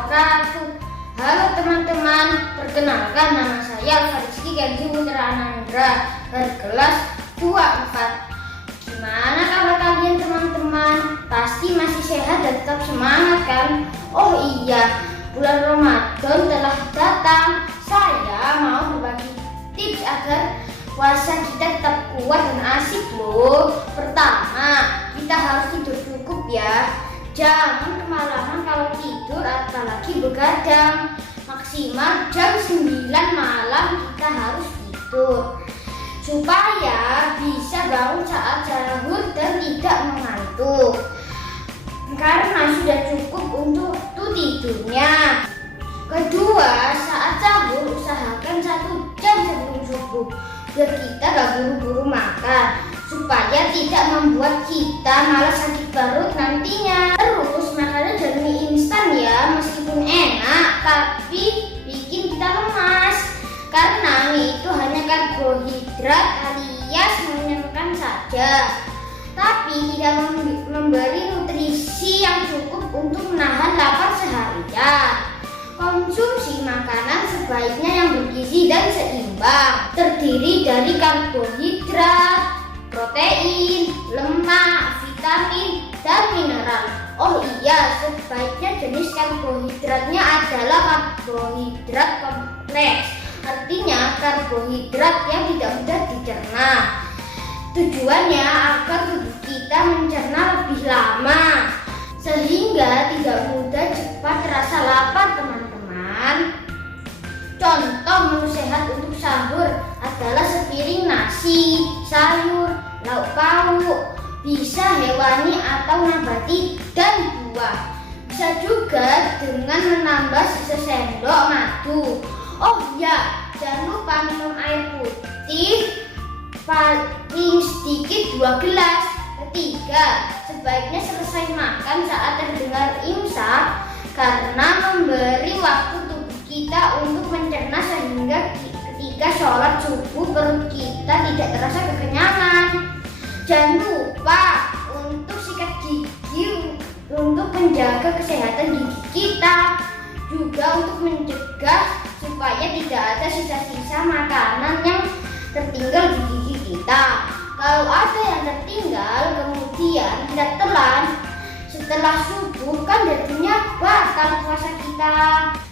wabarakatuh. Halo teman-teman, perkenalkan nama saya Fariski Kenzi Putra Anandra dari kelas 24. Gimana kabar kalian teman-teman? Pasti masih sehat dan tetap semangat kan? Oh iya, bulan Ramadan telah datang. Saya mau berbagi tips agar puasa kita tetap kuat dan asik loh. Pertama, kita harus tidur cukup ya. Jangan kemalaman kalau tidur, apalagi begadang. Maksimal jam 9 malam kita harus tidur, supaya bisa bangun saat sahur dan tidak mengantuk. Karena sudah cukup untuk tidurnya. Kedua, saat sahur usahakan 1 jam sebelum subuh, biar kita gak buru-buru makan, supaya tidak membuat kita malah sakit perut nantinya. Terus makannya jangan mie instan ya, meskipun enak tapi bikin kita lemas, karena mie itu hanya karbohidrat alias mengenyangkan saja, tapi tidak memberi nutrisi yang cukup untuk menahan lapar seharian. Konsumsi makanan sebaiknya yang bergizi dan seimbang, terdiri dari karbohidrat, protein, lemak, vitamin, dan mineral. Oh iya, sebaiknya jenis karbohidratnya adalah karbohidrat kompleks, artinya karbohidrat yang tidak mudah dicerna. Tujuannya agar tubuh kita mencerna lebih lama, sehingga tidak mudah cepat terasa lapar teman-teman. Contoh menu sehat untuk sahur adalah sepiring nasi, sayur, lauk pauk, bisa hewani atau nabati, dan buah. Bisa juga dengan menambah sesendok madu. Oh iya, jangan lupa minum air putih paling sedikit 2 gelas. Ketiga, sebaiknya selesai makan saat terdengar imsak, karena memberi waktu tubuh kita untuk mencerna, sehingga ketika sholat subuh perut kita tidak terasa kekenyangan. Jangan lupa untuk sikat gigi untuk menjaga kesehatan gigi kita, juga untuk mencegah supaya tidak ada sisa-sisa makanan yang tertinggal di gigi kita. Kalau ada yang tertinggal kemudian tidak telan setelah subuh, kan jadinya batal puasa kita.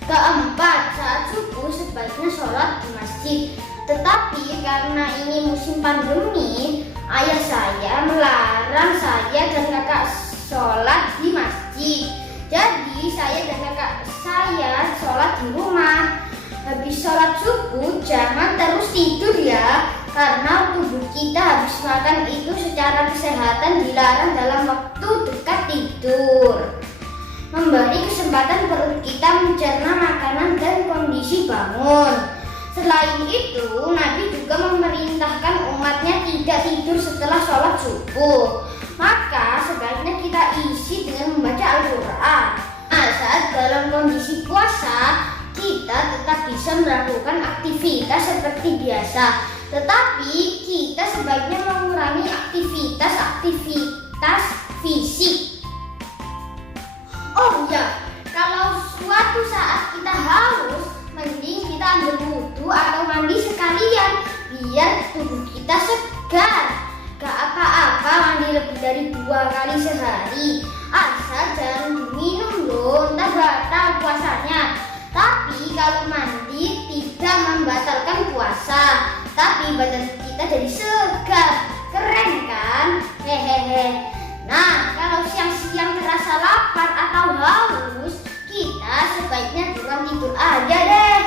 Keempat, saat subuh sebaiknya sholat di masjid. Tetapi karena ini musim pandemi, ayah saya melarang saya dan kakak sholat di masjid. Jadi saya dan kakak saya sholat di rumah. Habis sholat subuh jangan terus tidur ya, karena tubuh kita habis makan itu secara kesehatan dilarang dalam waktu dekat tidur. Memberi kesempatan perut kita mencerna makanan dan kondisi bangun. Selain itu, Nabi juga memerintahkan umatnya tidak tidur setelah sholat subuh. Maka sebaiknya kita isi dengan membaca Al-Quran. Nah, saat dalam kondisi puasa, kita tetap bisa melakukan aktivitas seperti biasa, tetapi kita sebaiknya mengurangi aktivitas fisik. Oh iya, kalau suatu saat kita haus, mending kita ambil wudhu atau mandi sekalian, biar tubuh kita segar. Gak apa-apa mandi lebih dari 2 kali sehari, asal jangan diminum loh, ntar batal puasanya. Tapi kalau mandi tidak membatalkan puasa, tapi badan kita jadi segar, keren kan? Hehehe. Nah, kalau siang-siang terasa lapar atau haus, kita sebaiknya bukan tidur aja deh.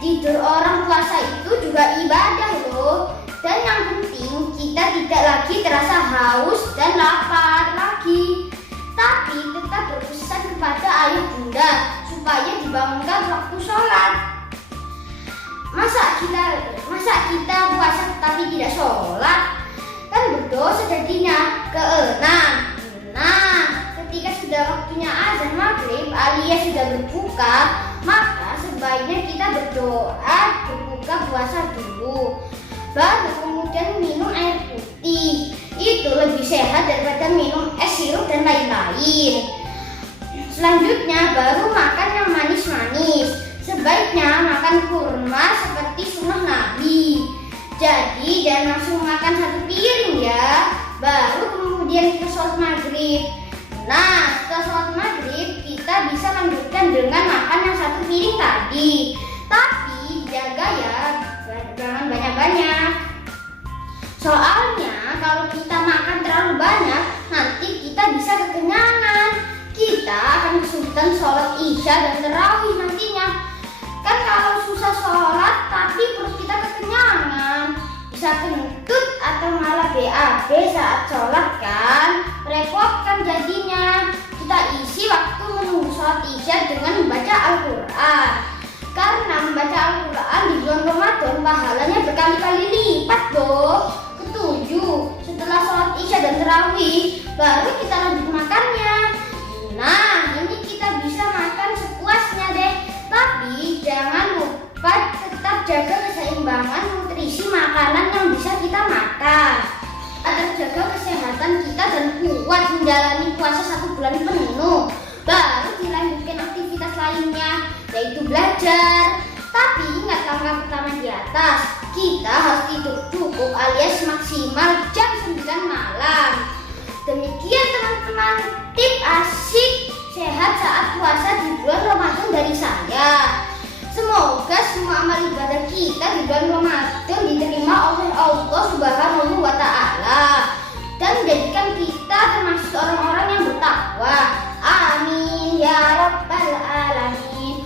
Tidur orang puasa itu juga ibadah loh. Dan yang penting kita tidak lagi terasa haus dan lapar lagi, tapi tetap berpesan kepada ayah bunda supaya dibangunkan waktu sholat. Masa kita puasa tapi tidak sholat? Kan berdosa jadinya. Keenam, nah ketika sudah waktunya azan maghrib alias sudah berbuka, maka sebaiknya kita berdoa berbuka puasa dulu, baru kemudian minum air putih. Itu lebih sehat daripada minum es sirup dan lain-lain. Selanjutnya baru makan yang manis-manis. Sebaiknya makan kurma seperti sunnah Nabi. Jadi jangan langsung makan satu piring ya. Baru kemudian kita sholat maghrib. Nah, setelah sholat maghrib kita bisa lanjutkan dengan makan yang satu piring tadi. Tapi jaga ya, jangan banyak-banyak. Soalnya kalau kita makan terlalu banyak, nanti kita bisa kekenyangan. Kita akan kesulitan sholat isya dan tarawih nantinya. Kan kalau susah sholat tapi perut kita kekenyangan, bisa kentut atau malah BAB saat sholat kan. Repotkan jadinya. Kita isi waktu menunggu sholat isya dengan membaca Al-Quran. Karena membaca Al-Quran di bulan Ramadan pahalanya berkali-kali lipat dong. Ketujuh, setelah sholat isya dan tarawih baru kita lanjut makannya. Nah, ini kita bisa makan sepuasnya deh. Tapi jangan lupa tetap jaga keseimbangan nutrisi makanan yang bisa kita makan agar jaga kesehatan kita dan kuat menjalani puasa 1 bulan penuh. Baru dilanjutkan aktivitas lainnya, yaitu belajar. Tapi ingat langkah pertama di atas, kita harus tidur cukup alias maksimal jam 9 malam. Demikian teman-teman, tip asik sehat saat puasa di bulan Ramadan dari saya. Semoga semua amal ibadah kita di bulan Ramadan diterima oleh Allah Subhanahu wa Ta'ala dan menjadikan kita termasuk orang-orang yang bertakwa. Amin ya rabbal alamin.